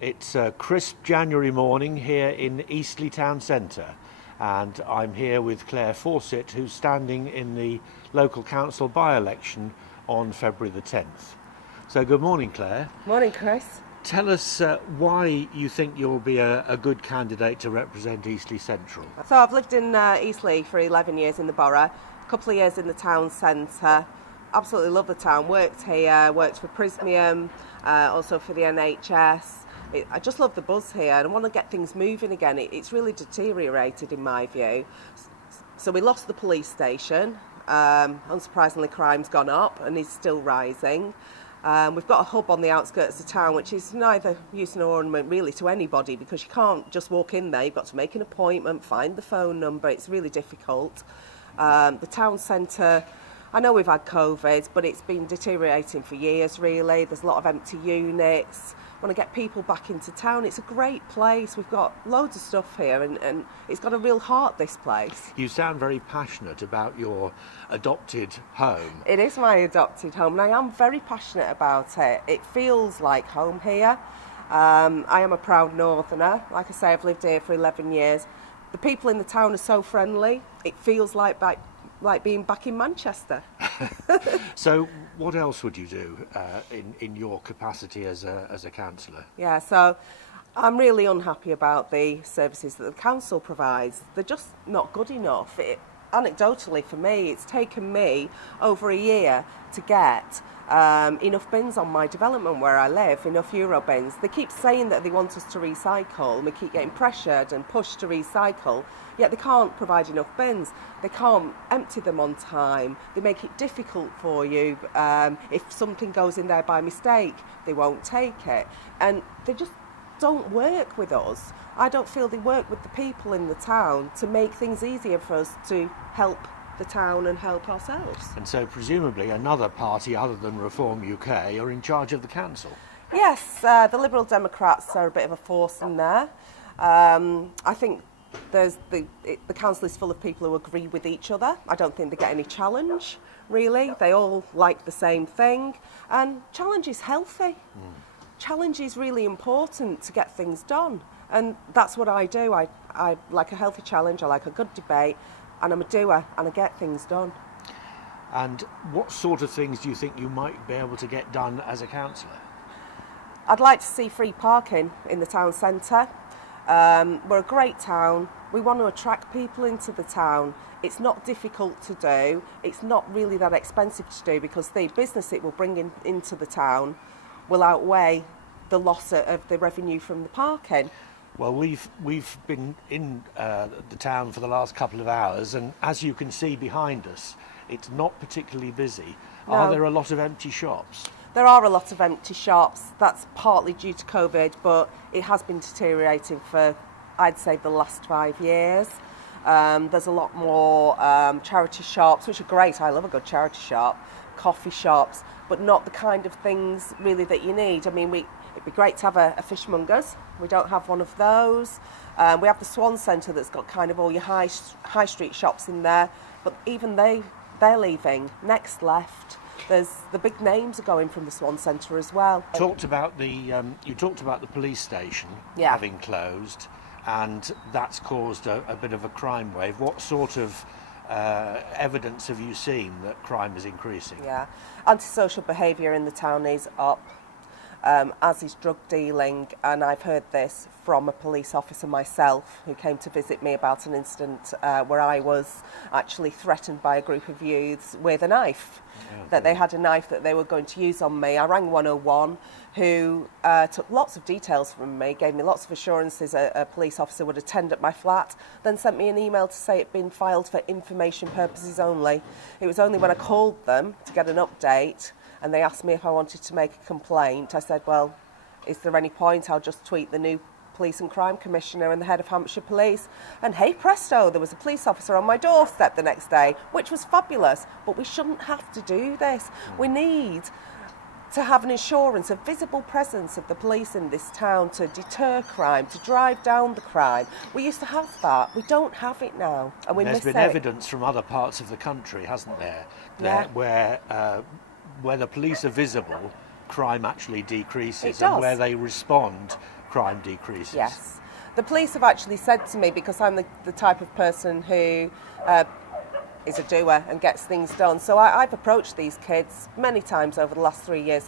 It's a crisp January morning here in Eastleigh town centre, and I'm here with Clare Fawcett, who's standing in the local council by-election on February the 10th. So good morning, Clare. Morning, Chris. Tell us why you think you'll be a good candidate to represent Eastleigh Central. So I've lived in Eastleigh for 11 years in the borough, a couple of years in the town centre. Absolutely love the town, worked here, worked for Prismium, also for the NHS. I just love the buzz here and I want to get things moving again. It's really deteriorated in my view. So we lost the police station. Unsurprisingly, crime's gone up and is still rising. We've got a hub on the outskirts of town which is neither use nor ornament really to anybody, because you can't just walk in there. You've got to make an appointment, find the phone number. It's really difficult. The town centre, I know we've had COVID, but it's been deteriorating for years really. There's a lot of empty units. Want to get people back into town. It's a great place. We've got loads of stuff here and it's got a real heart, this place. You sound very passionate about your adopted home. It is my adopted home and I am very passionate about it. It feels like home here. I am a proud northerner. Like I say, I've lived here for 11 years. The people in the town are so friendly. It feels like being back in Manchester. So what else would you do in your capacity as a councillor? Yeah, so I'm really unhappy about the services that the council provides. They're just not good enough. Anecdotally for me, it's taken me over a year to get enough bins on my development where I live, enough Euro bins. They keep saying that they want us to recycle and we keep getting pressured and pushed to recycle, yet they can't provide enough bins. They can't empty them on time. They make it difficult for you. If something goes in there by mistake, they won't take it. And they just don't work with us. I don't feel they work with the people in the town to make things easier for us to help the town and help ourselves. And so presumably another party other than Reform UK are in charge of the council? Yes, the Liberal Democrats are a bit of a force in there. I think the council is full of people who agree with each other. I don't think they get any challenge, really. They all like the same thing. And challenge is healthy. Challenge is really important to get things done. And that's what I do. I like a healthy challenge, I like a good debate, and I'm a doer and I get things done. And what sort of things do you think you might be able to get done as a councillor? I'd like to see free parking in the town centre. We're a great town. We want to attract people into the town. It's not difficult to do. It's not really that expensive to do, because the business it will bring into the town will outweigh the loss of the revenue from the parking. Well, we've been in the town for the last couple of hours, and as you can see behind us, it's not particularly busy. No. Are there a lot of empty shops? There are a lot of empty shops. That's partly due to COVID, but it has been deteriorating for, I'd say, the last 5 years. There's a lot more charity shops, which are great. I love a good charity shop. Coffee shops, but not the kind of things really that you need. I mean, it'd be great to have a fishmonger's. We don't have one of those. We have the Swan Centre that's got kind of all your high street shops in there, but even they're leaving. Next left. There's the big names are going from the Swan Centre as well. You talked about the police station having closed, and that's caused a bit of a crime wave. What sort of evidence have you seen that crime is increasing? Yeah, antisocial behaviour in the town is up, as is drug dealing, and I've heard this from a police officer myself who came to visit me about an incident where I was actually threatened by a group of youths with a knife. That they had a knife that they were going to use on me. I rang 101, who took lots of details from me, gave me lots of assurances a police officer would attend at my flat, then sent me an email to say it'd been filed for information purposes only. It was only when I called them to get an update and they asked me if I wanted to make a complaint. I said, well, is there any point? I'll just tweet the new Police and Crime Commissioner and the head of Hampshire Police, and hey presto, there was a police officer on my doorstep the next day, which was fabulous. But we shouldn't have to do this. We need to have an assurance, a visible presence of the police in this town to deter crime, to drive down the crime. We used to have that. We don't have it now, and we miss it. There's been evidence from other parts of the country, hasn't there, where the police are visible, crime actually decreases, and where they respond, crime crime decreases. Yes. The police have actually said to me, because I'm the type of person who is a doer and gets things done, so I've approached these kids many times over the last 3 years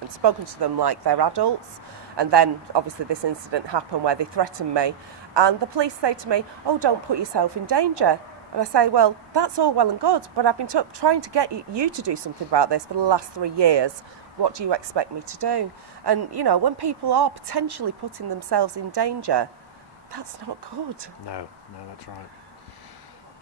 and spoken to them like they're adults. And then obviously this incident happened where they threatened me, and the police say to me, "Oh, don't put yourself in danger." And I say, well, that's all well and good, but I've been trying to get you to do something about this for the last 3 years. What do you expect me to do? And, you know, when people are potentially putting themselves in danger, that's not good. No, that's right.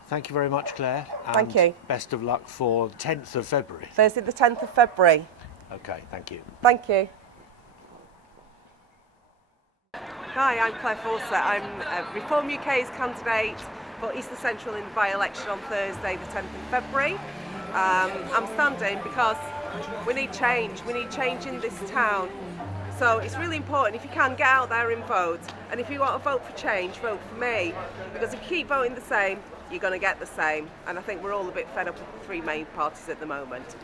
Thank you very much, Claire. Thank you. Best of luck for 10th of February. Thursday the 10th of February. Okay, thank you. Thank you. Hi, I'm Clare Fawcett. I'm Reform UK's candidate for Eastleigh Central in the by-election on Thursday the 10th of February. I'm standing because we need change. We need change in this town. So it's really important, if you can, get out there and vote. And if you want to vote for change, vote for me. Because if you keep voting the same, you're going to get the same. And I think we're all a bit fed up with the three main parties at the moment.